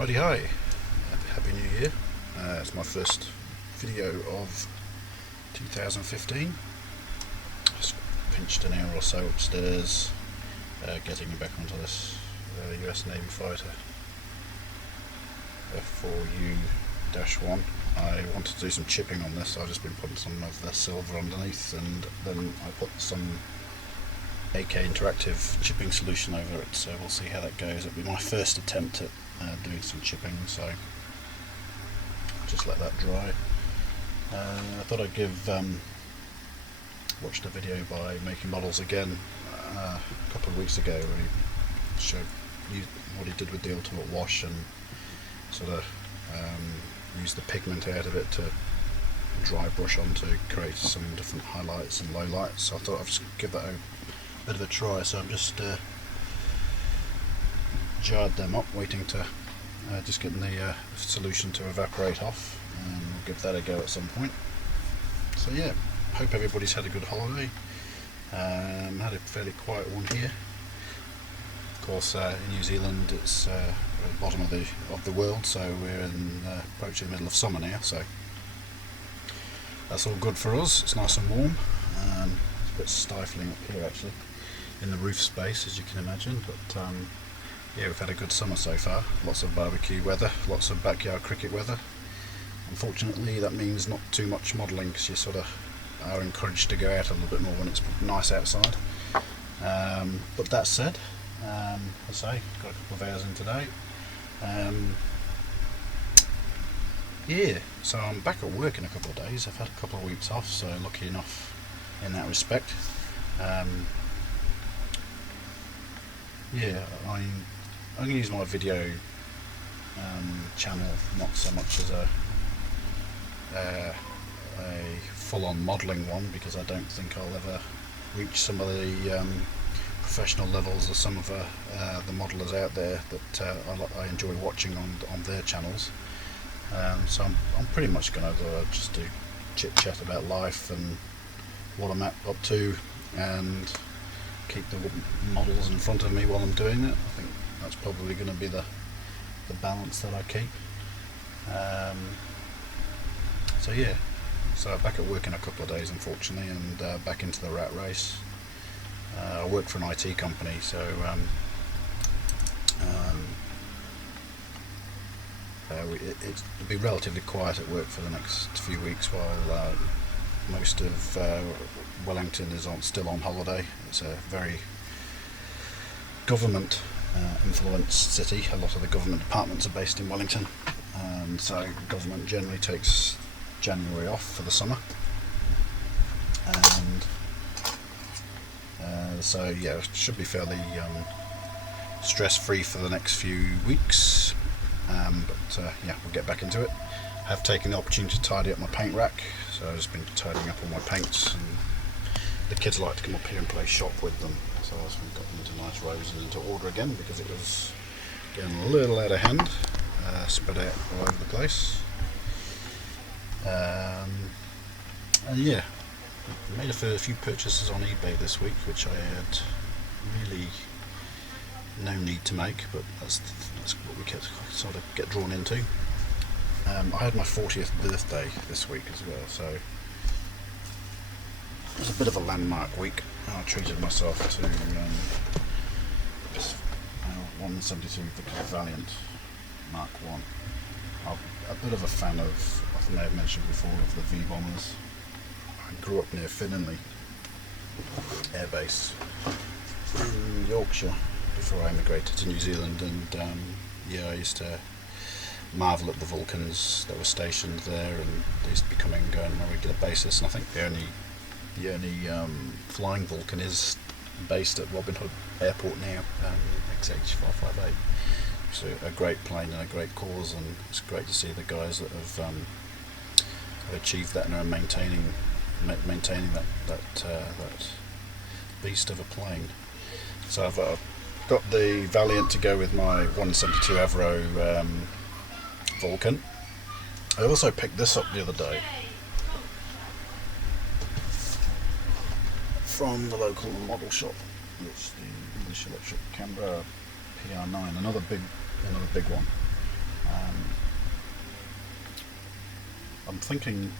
Howdy hi, Happy New Year. It's my first video of 2015. Just pinched an hour or so upstairs, getting back onto this US Navy fighter F4U-1. I wanted to do some chipping on this, so I've just been putting some of the silver underneath, and then I put some AK interactive chipping solution over it, so we'll see how that goes. It'll be my first attempt at doing some chipping, so just let that dry. I thought I'd watched a video by Making Models Again a couple of weeks ago where he showed what he did with the ultimate wash and sort of used the pigment out of it to dry brush on to create some different highlights and lowlights. So I thought I'd just give that a bit of a try. So I'm just jarred them up, waiting to just getting the solution to evaporate off, and we'll give that a go at some point. So yeah, hope everybody's had a good holiday. Had a fairly quiet one here. Of course, in New Zealand it's at the bottom of the world, so we're approaching the middle of summer now, so that's all good for us. It's nice and warm. It's a bit stifling up here actually in the roof space, as you can imagine, but yeah, we've had a good summer so far. Lots of barbecue weather, lots of backyard cricket weather. Unfortunately that means not too much modelling, because you sort of are encouraged to go out a little bit more when it's nice outside. But that said, as I say, got a couple of hours in today. Yeah, so I'm back at work in a couple of days. I've had a couple of weeks off, so lucky enough in that respect. Yeah, I'm going to use my video channel not so much as a full-on modelling one, because I don't think I'll ever reach some of the professional levels of some of the modellers out there that I enjoy watching on their channels. So I'm pretty much going to just do chit-chat about life and what I'm up to, and keep the models in front of me while I'm doing it. I think that's probably going to be the balance that I keep. So yeah, so back at work in a couple of days unfortunately, and back into the rat race. I work for an IT company, so it'll be relatively quiet at work for the next few weeks while most of Wellington is still on holiday. It's a very government influenced city. A lot of the government departments are based in Wellington, so government generally takes January off for the summer, and so yeah, it should be fairly stress free for the next few weeks. But yeah, we'll get back into it. I have taken the opportunity to tidy up my paint rack, so I've just been tidying up all my paints, and the kids like to come up here and play shop with them, so I've got them into nice rows and into order again, because it was getting a little out of hand, spread out all over the place. And yeah, I made a few purchases on eBay this week, which I had really no need to make, but that's what we sort of get drawn into. I had my 40th birthday this week as well, so it was a bit of a landmark week. I treated myself to this 172 Victor Valiant Mark 1. I'm a bit of a fan of, I may have mentioned before, of the V-bombers. I grew up near Finley Air Base in Yorkshire before I immigrated to New Zealand, and yeah, I used to marvel at the Vulcans that were stationed there, and they used to be coming and going on a regular basis. And I think the only flying Vulcan is based at Robin Hood Airport now, XH458. It's a great plane and a great cause, and it's great to see the guys that have achieved that and are maintaining that beast of a plane. So I've got the Valiant to go with my 172 Avro Vulcan. I also picked this up the other day from the local model shop. It's the English Electric Canberra PR9, another big one. I'm thinking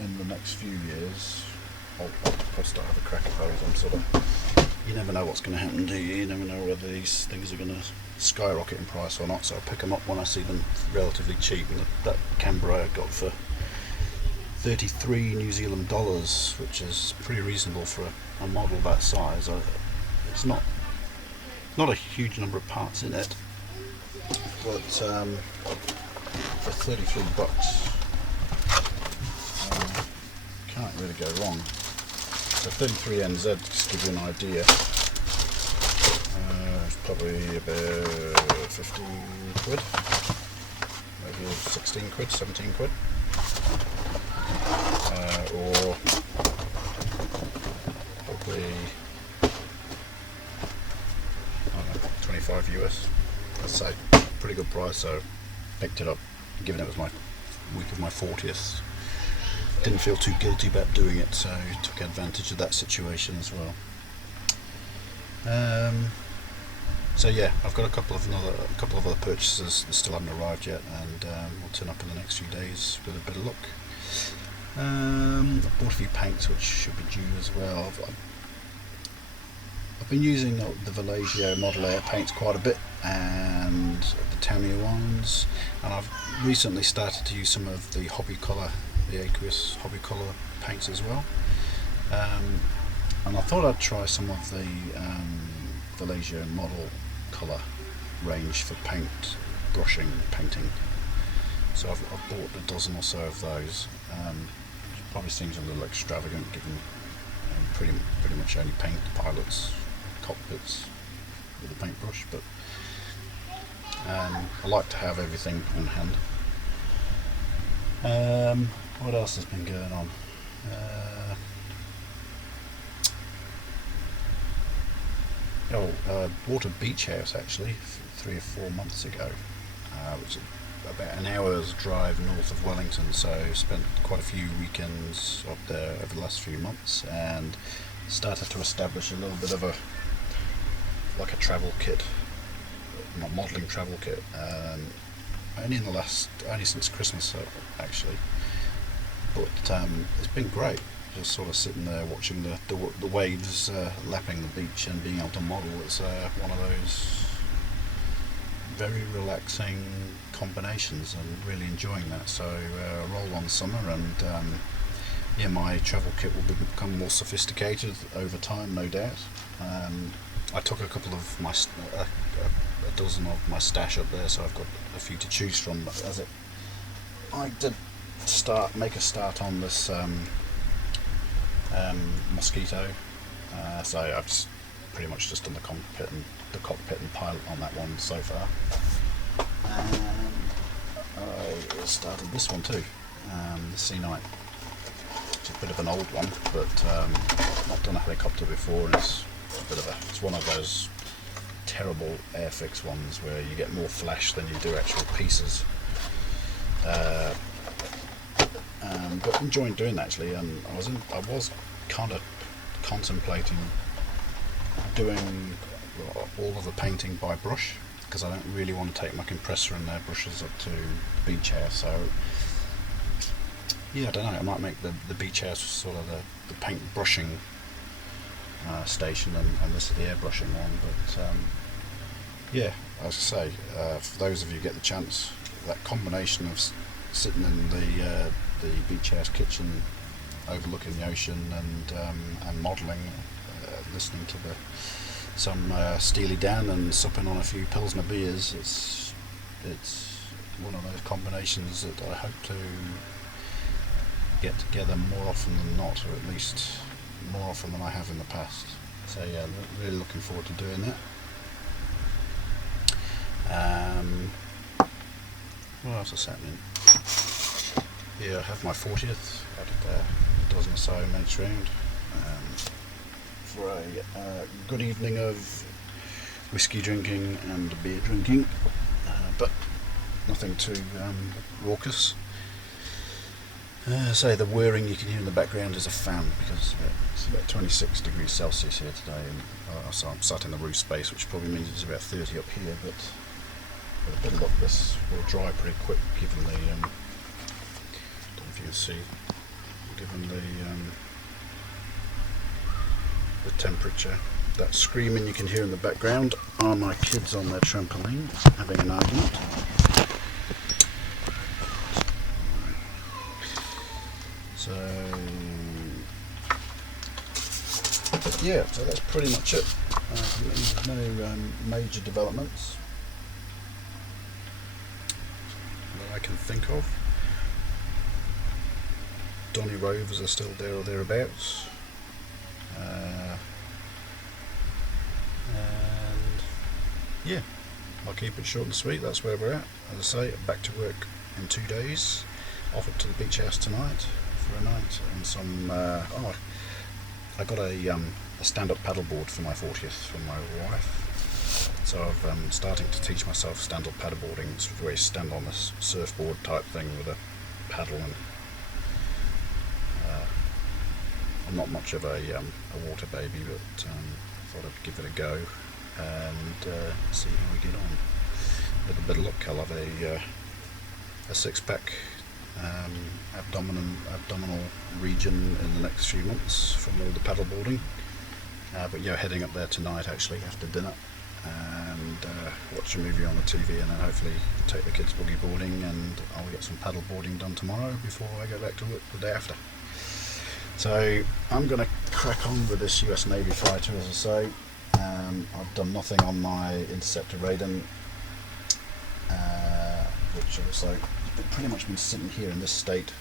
in the next few years I'll probably start have a crack at those. I'm sort of, you never know what's going to happen, do you? You never know whether these things are going to skyrocket in price or not, so I'll pick them up when I see them relatively cheap. And that Canberra I got for 33 New Zealand dollars, which is pretty reasonable for a model that size. It's not a huge number of parts in it, but for 33 bucks can't really go wrong. So 33 NZ, just to give you an idea, it's probably about 15 quid, maybe 16 quid, 17 quid, or probably, I don't know, 25 US. I'd say pretty good price, so picked it up, given it was my week of my 40th. Didn't feel too guilty about doing it, so took advantage of that situation as well. So yeah, I've got a couple of other purchases that still haven't arrived yet, and will turn up in the next few days with a bit of luck. I've bought a few paints which should be due as well. I've been using the Vallejo Model Air paints quite a bit, and the Tamiya ones, and I've recently started to use some of the Hobby Colour, the aqueous Hobby Colour paints as well. And I thought I'd try some of the Vallejo Model Colour range for brushing, painting. So I've bought a dozen or so of those. Probably seems a little extravagant, given pretty much only paint pilots, cockpits with a paintbrush, but I like to have everything on hand. What else has been going on? Bought a beach house actually 3 or 4 months ago, which is about an hour's drive north of Wellington, so spent quite a few weekends up there over the last few months, and started to establish a little bit of a travel kit, modelling travel kit, only since Christmas actually, but it's been great, just sort of sitting there watching the waves lapping the beach and being able to model. It's one of those very relaxing combinations, and really enjoying that. So roll on summer, and yeah, my travel kit will become more sophisticated over time, no doubt. I took a couple of my a dozen of my stash up there, so I've got a few to choose from. But I did make a start on this Mosquito, so I've pretty much just done the cockpit and pilot on that one so far. And I started this one too, the C9. It's a bit of an old one, but I've not done a helicopter before, and it's one of those terrible Airfix ones where you get more flash than you do actual pieces. But enjoying doing that actually, and I was kind of contemplating doing all of the painting by brush, because I don't really want to take my compressor and their brushes up to beach house. So yeah, I don't know, I might make the beach house sort of the paint brushing station, and this is the airbrushing one. But yeah, as I say, for those of you who get the chance, that combination of sitting in the beach house kitchen overlooking the ocean and modelling, listening to some Steely Dan and supping on a few Pilsner beers, it's one of those combinations that I hope to get together more often than not, or at least more often than I have in the past. So yeah, really looking forward to doing that. What else is happening? Yeah, I have my 40th. I did a dozen or so mates round for a good evening of whiskey drinking and beer drinking, but nothing too raucous. So the whirring you can hear in the background is a fan, because it's about 26 degrees Celsius here today, and so I'm sat in the roof space, which probably means it's about 30 up here, but With a bit of luck, this will dry pretty quick, given the don't know if you can see, given the temperature. That screaming you can hear in the background are my kids on their trampoline having an argument. So yeah, so that's pretty much it. No major developments that I can think of. Donny Rovers are still there or thereabouts. And yeah, I'll keep it short and sweet. That's where we're at. As I say, back to work in 2 days. Off up to the beach house tonight for a night and some. I got a stand-up paddleboard for my 40th from my wife. So I've starting to teach myself stand-up paddleboarding. It's where you stand on this surfboard type thing with a paddle, and I'm not much of a water baby, but thought I'd give it a go and see how we get on. With a bit of luck, I'll have a six-pack abdominal region in the next few months from all the paddleboarding. But yeah, heading up there tonight actually after dinner, and watch a movie on the TV, and then hopefully take the kids boogie boarding, and I'll get some paddleboarding done tomorrow before I go back to work the day after. So I'm going to crack on with this US Navy fighter, as I say. I've done nothing on my interceptor radar, which also pretty much been sitting here in this state,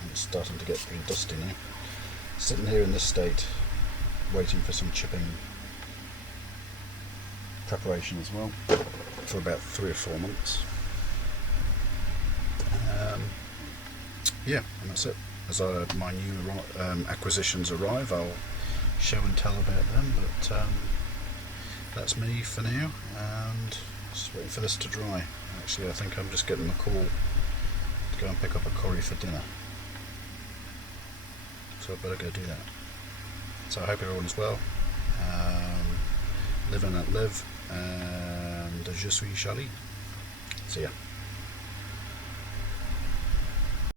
and it's starting to get pretty dusty now. Sitting here in this state, waiting for some chipping preparation as well, for about 3 or 4 months. Yeah, and that's it. As my new acquisitions arrive, I'll show and tell about them, but that's me for now, and just waiting for this to dry. Actually, I think I'm just getting the call to go and pick up a curry for dinner, so I better go do that. So I hope everyone's well. Live and let live, and je suis Charlie. See ya.